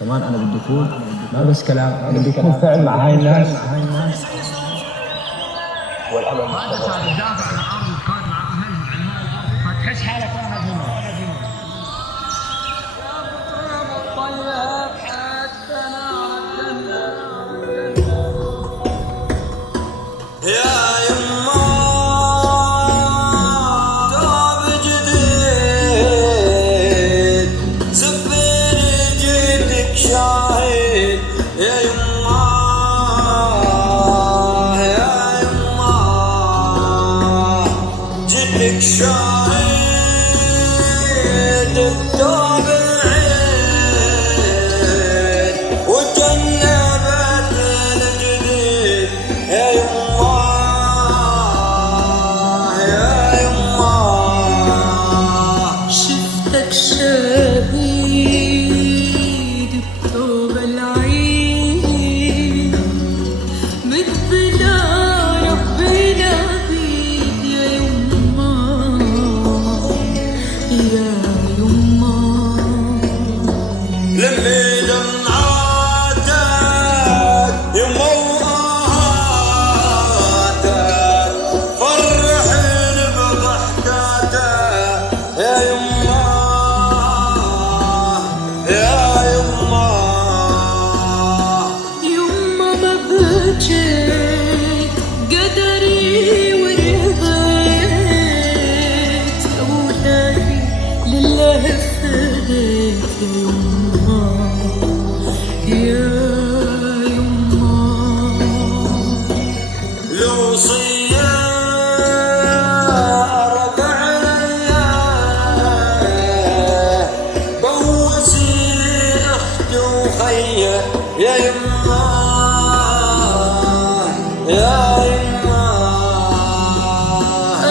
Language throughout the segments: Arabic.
كمان انا بدي اكون ما بس كلام، بدي اكون فعل مع هاي الناس. والامل هذا صار يدافع عن الارض القادمه عن فتحس حالك واحد منهم. يا يما توب جديد زبر جيتك شاهد يا يما يا يما جيتك شاهد التوب العيد وجنبت الجديد يا يما شهيد بثوب العيد مثبلا ربنا بيد يا يما يا يما لمي دمعاتك يما وآهاتك فرحين بضحكاتك يا يما يا يما يما ما بجيت قدري ورضيت أولادي لله فديت يا يما الوصية أربع ليال بوسي أختي وخيه يا يما يا يما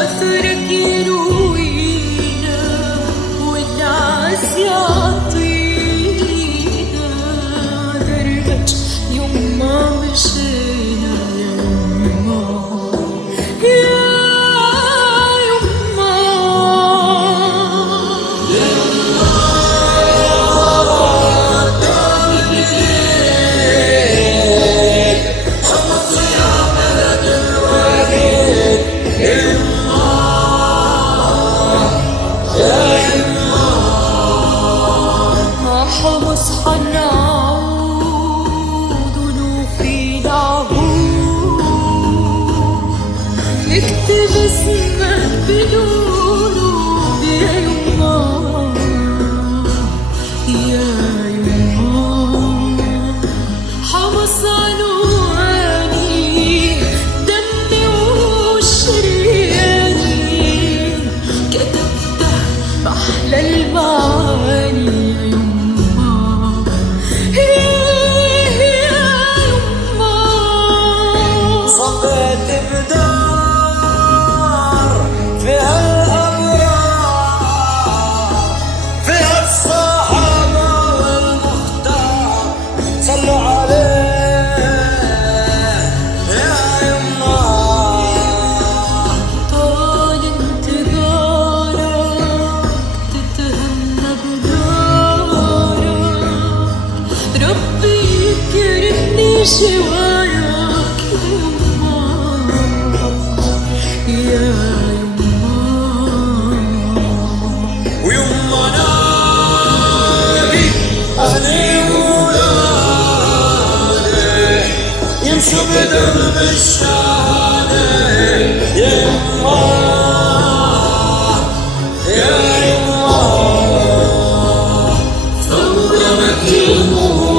أثرك يروينا والعز يعطينا دربك يما مشينا يا يما يا يما حمص حنعود ونوفي العهود نكتب اسمك بالورود يا يما يا يما حمص عنواني دمي وشرياني كتبته بأحلى المعاني يا يما يا يما صبيت بدار فيها الأبرار فيها الصحابة والمختار صلوا عليه يا يما طال انتظارك تتهنى بنارك ربي يكرمني شواياك يا يما ويما نادي أهلي وولادي يمشوا بدرب الشهادة يا يما يا يما ثورة مكيمون